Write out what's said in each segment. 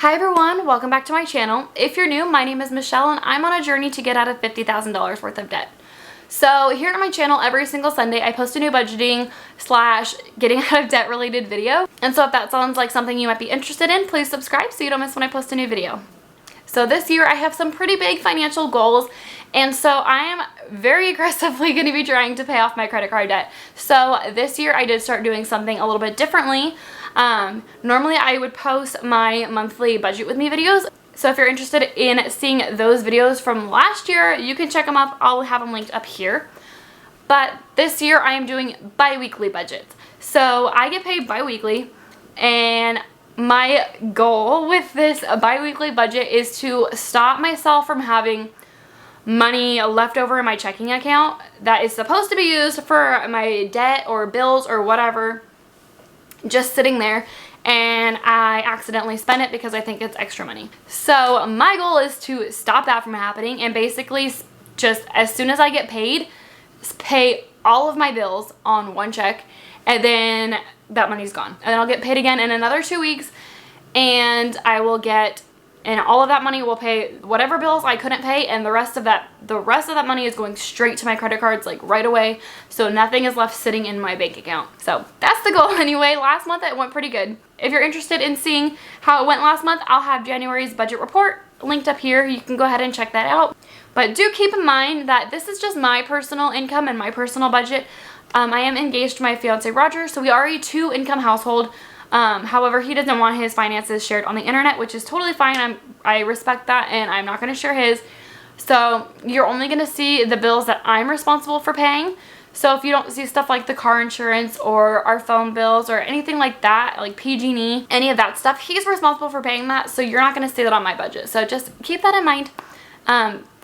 Hi everyone, welcome back to my channel. If you're new, my name is Michelle and I'm on a journey to get out of $50,000 worth of debt. So here on my channel, every single Sunday, I post a new budgeting / getting out of debt related video. And so if that sounds like something you might be interested in, please subscribe so you don't miss when I post a new video. So this year I have some pretty big financial goals, and so I am very aggressively going to be trying to pay off my credit card debt. So this year I did start doing something a little bit differently. Normally I would post my monthly budget with me videos. So if you're interested in seeing those videos from last year, you can check them up. I'll have them linked up here. But this year I am doing bi-weekly budgets. So I get paid bi-weekly, and my goal with this bi-weekly budget is to stop myself from having money left over in my checking account that is supposed to be used for my debt or bills or whatever, just sitting there, and I accidentally spend it because I think it's extra money. So my goal is to stop that from happening and basically just as soon as I get paid, pay all of my bills on one check, and then that money's gone. And then I'll get paid again in another 2 weeks, and I will get, and all of that money will pay whatever bills I couldn't pay, and the rest of that money is going straight to my credit cards, like right away, so nothing is left sitting in my bank account. So that's the goal anyway. Last month it went pretty good. If you're interested in seeing how it went last month, I'll have January's budget report linked up here. You can go ahead and check that out. But do keep in mind that this is just my personal income and my personal budget. I am engaged to my fiance Roger, so we are a 2-income household. However, he doesn't want his finances shared on the internet, which is totally fine. I respect that, and I'm not going to share his. So you're only going to see the bills that I'm responsible for paying. So if you don't see stuff like the car insurance or our phone bills or anything like that, like PG&E, any of that stuff, he's responsible for paying that. So you're not going to see that on my budget. So just keep that in mind.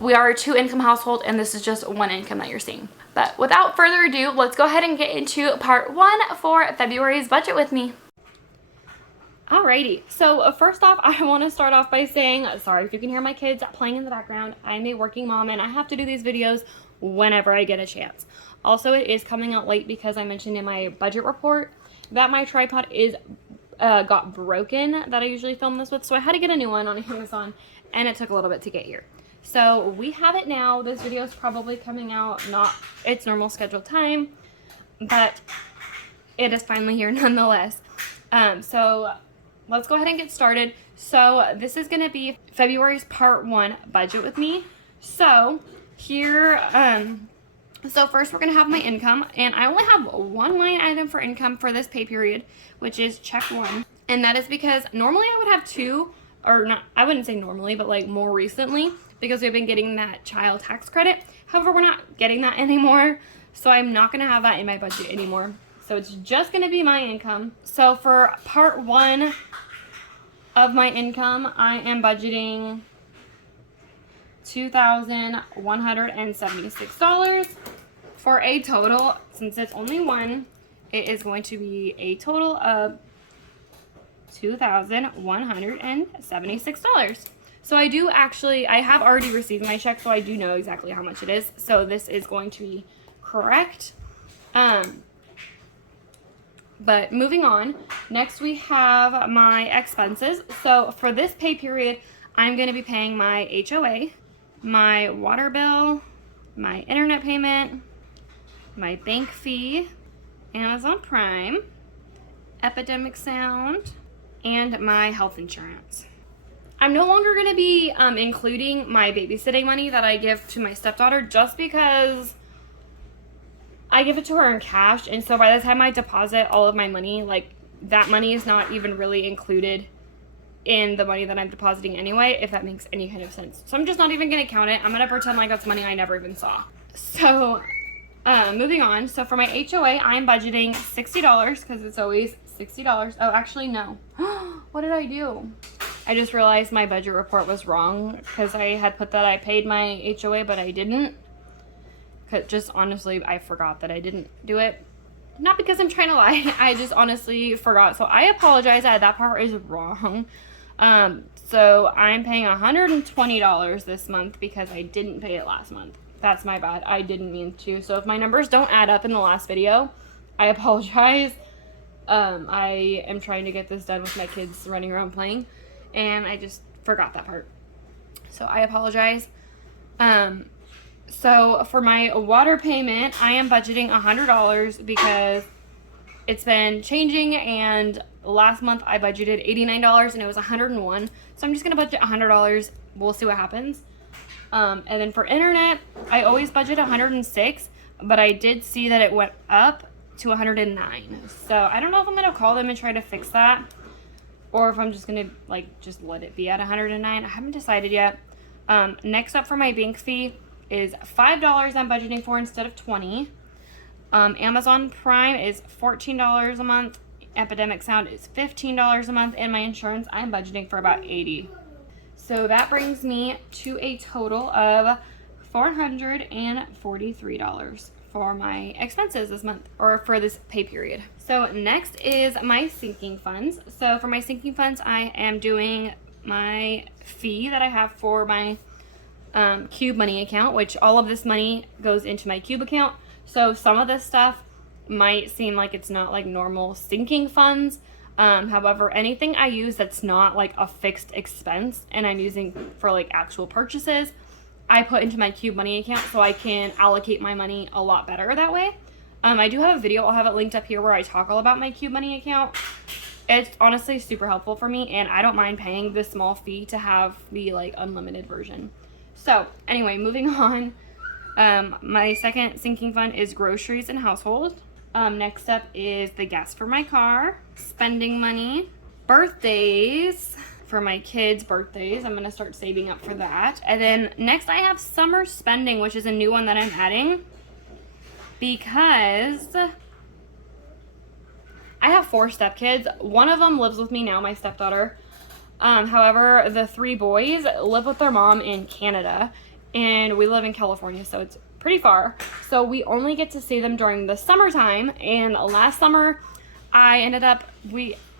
We are a 2-income household, and this is just one income that you're seeing. But without further ado, let's go ahead and get into part 1 for February's budget with me. Alrighty, so first off, I want to start off by saying, sorry if you can hear my kids playing in the background. I'm a working mom, and I have to do these videos whenever I get a chance. Also, it is coming out late because I mentioned in my budget report that my tripod got broken that I usually film this with, so I had to get a new one on Amazon, and it took a little bit to get here. So we have it now. This video is probably coming out not its normal scheduled time, but it is finally here nonetheless. So let's go ahead and get started. So this is going to be February's part 1 budget with me. So here, so first we're going to have my income, and I only have one line item for income for this pay period, which is check 1. And that is because normally I would have 2, or not, I wouldn't say normally, but like more recently, because we've been getting that child tax credit. However, we're not getting that anymore, so I'm not going to have that in my budget anymore. So it's just going to be my income. So for part 1 of my income, I am budgeting $2,176 for a total, since it's only one, it is going to be a total of $2,176. So I have already received my check, so I do know exactly how much it is. So this is going to be correct. But moving on, next we have my expenses. So for this pay period, I'm going to be paying my HOA, my water bill, my internet payment, my bank fee, Amazon Prime, Epidemic Sound, and my health insurance. I'm no longer going to be including my babysitting money that I give to my stepdaughter, just because I give it to her in cash, and so by the time I deposit all of my money, like, that money is not even really included in the money that I'm depositing anyway, if that makes any kind of sense. So I'm just not even going to count it. I'm going to pretend like that's money I never even saw. So moving on. So for my HOA, I'm budgeting $60 because it's always $60. Oh, actually, no. What did I do? I just realized my budget report was wrong because I had put that I paid my HOA, but I didn't. Just honestly, I forgot that I didn't do it. Not because I'm trying to lie. I just honestly forgot. So I apologize that part is wrong. So I'm paying $120 this month because I didn't pay it last month. That's my bad. I didn't mean to. So if my numbers don't add up in the last video, I apologize. I am trying to get this done with my kids running around playing. and I just forgot that part. So I apologize. So for my water payment, I am budgeting $100 because it's been changing, and last month I budgeted $89 and it was $101. So I'm just gonna budget $100. We'll see what happens. And then for internet, I always budget $106, but I did see that it went up to $109. So I don't know if I'm gonna call them and try to fix that, or if I'm just gonna like just let it be at $109. I haven't decided yet. Next up for my bank fee is $5 I'm budgeting for instead of $20. Amazon Prime is $14 a month. Epidemic Sound is $15 a month, and my insurance I'm budgeting for about $80. So that brings me to a total of $443 for my expenses this month, or for this pay period. So next is my sinking funds. So for my sinking funds, I am doing my fee that I have for my Cube Money account, which all of this money goes into my Cube account. So some of this stuff might seem like it's not like normal sinking funds. However, anything I use that's not like a fixed expense and I'm using for like actual purchases, I put into my Cube Money account so I can allocate my money a lot better that way. I do have a video, I'll have it linked up here, where I talk all about my Cube Money account. It's honestly super helpful for me, and I don't mind paying this small fee to have the like unlimited version. So anyway, moving on. My second sinking fund is groceries and household. Next up is the gas for my car, spending money, birthdays for my kids' birthdays. I'm going to start saving up for that. And then next I have summer spending, which is a new one that I'm adding because I have 4 stepkids. One of them lives with me now, my stepdaughter. However, the 3 boys live with their mom in Canada, and we live in California, so it's pretty far. So we only get to see them during the summertime, and last summer I ended up,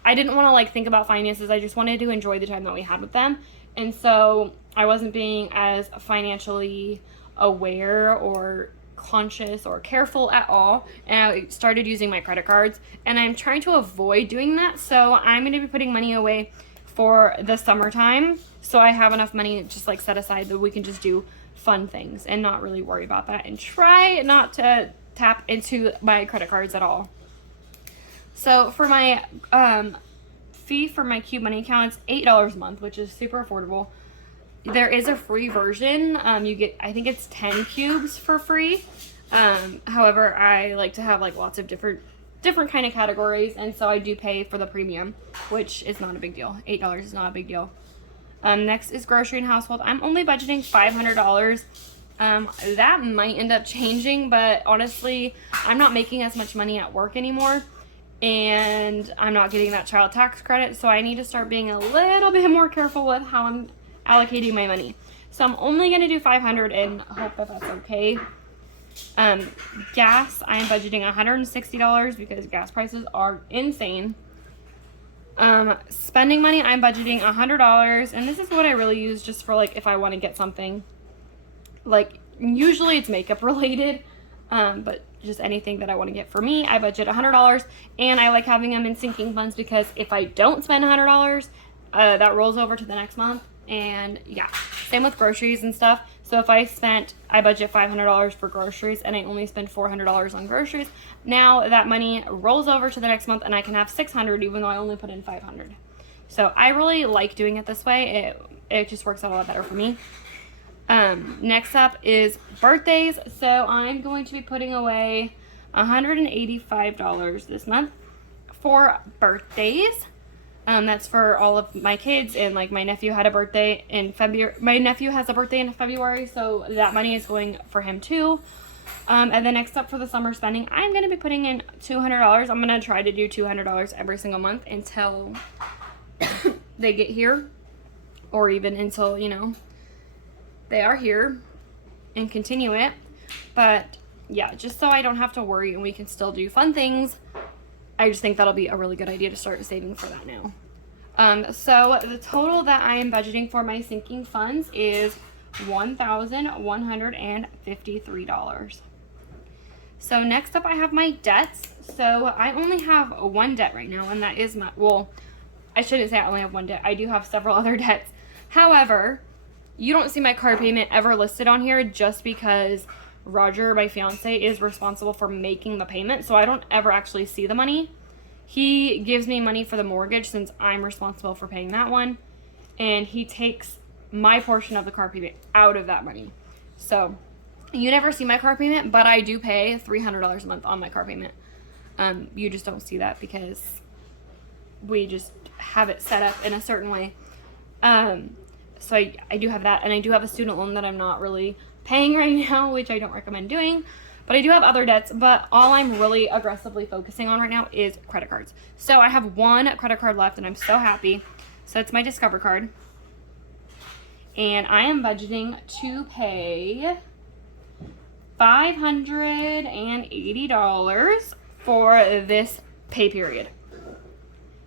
I didn't want to like think about finances. I just wanted to enjoy the time that we had with them. And so I wasn't being as financially aware or conscious or careful at all, and I started using my credit cards, and I'm trying to avoid doing that. So I'm going to be putting money away for the summertime, so I have enough money just like set aside that we can just do fun things and not really worry about that, and try not to tap into my credit cards at all. So for my fee for my Cube Money account, it's $8 a month, which is super affordable. There is a free version. You get, I think it's 10 cubes for free. However, I like to have like lots of different kind of categories, and so I do pay for the premium, which is not a big deal. $8 is not a big deal. Next is grocery and household. I'm only budgeting $500. That might end up changing, but honestly, I'm not making as much money at work anymore, and I'm not getting that child tax credit, so I need to start being a little bit more careful with how I'm allocating my money. So I'm only going to do $500 and hope that that's okay. Gas, I am budgeting $160 because gas prices are insane. Spending money, I'm budgeting $100, and this is what I really use just for like if I want to get something. Like usually it's makeup related, but just anything that I want to get for me, I budget $100, and I like having them in sinking funds because if I don't spend $100, that rolls over to the next month. And yeah, same with groceries and stuff. So if I budget $500 for groceries and I only spend $400 on groceries, now that money rolls over to the next month and I can have $600 even though I only put in $500. So I really like doing it this way. It just works out a lot better for me. Next up is birthdays. So I'm going to be putting away $185 this month for birthdays. That's for all of my kids, and like my nephew had a birthday in February. My nephew has a birthday in February, so that money is going for him too. And then next up for the summer spending, I'm going to be putting in $200. I'm going to try to do $200 every single month until they get here, or even until, you know, they are here, and continue it. But yeah, just so I don't have to worry and we can still do fun things. I just think that'll be a really good idea to start saving for that now. So the total that I am budgeting for my sinking funds is $1,153. So next up I have my debts. So I only have one debt right now, and that is I shouldn't say I only have one debt. I do have several other debts. However, you don't see my car payment ever listed on here just because Roger, my fiance, is responsible for making the payment. So I don't ever actually see the money. He gives me money for the mortgage since I'm responsible for paying that one. And he takes my portion of the car payment out of that money. So you never see my car payment, but I do pay $300 a month on my car payment. You just don't see that because we just have it set up in a certain way. So I do have that, and I do have a student loan that I'm not really paying right now, which I don't recommend doing. But I do have other debts, but all I'm really aggressively focusing on right now is credit cards. So I have one credit card left, and I'm so happy. So it's my Discover card. And I am budgeting to pay $580 for this pay period.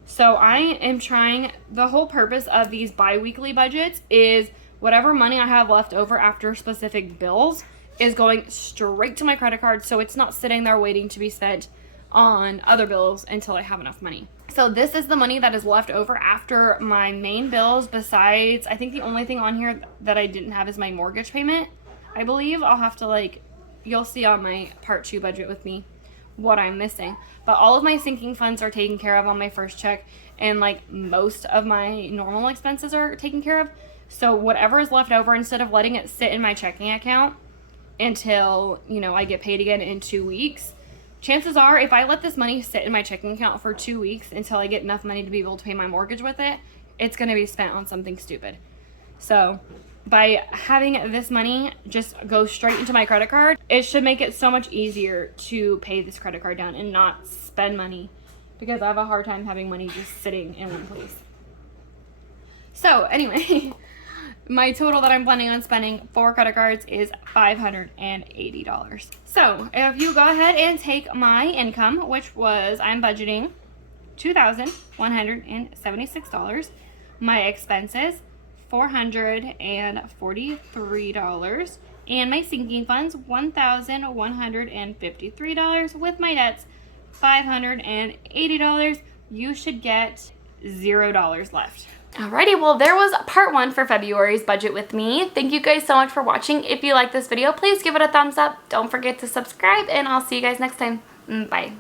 So I am trying, the whole purpose of these bi-weekly budgets is whatever money I have left over after specific bills is going straight to my credit card, so it's not sitting there waiting to be spent on other bills until I have enough money. So this is the money that is left over after my main bills, besides, I think the only thing on here that I didn't have is my mortgage payment. I believe I'll have to you'll see on my part 2 budget with me what I'm missing. But all of my sinking funds are taken care of on my first check, and most of my normal expenses are taken care of. So whatever is left over, instead of letting it sit in my checking account until, I get paid again in 2 weeks, chances are if I let this money sit in my checking account for 2 weeks until I get enough money to be able to pay my mortgage with it, it's going to be spent on something stupid. So by having this money just go straight into my credit card, it should make it so much easier to pay this credit card down and not spend money, because I have a hard time having money just sitting in one place. So anyway, my total that I'm planning on spending for credit cards is $580. So if you go ahead and take my income, which was, I'm budgeting $2,176, my expenses $443, and my sinking funds $1,153, with my debts $580, you should get $0 left. Alrighty, well there was part 1 for February's budget with me. Thank you guys so much for watching. If you like this video, please give it a thumbs up. Don't forget to subscribe, and I'll see you guys next time. Bye.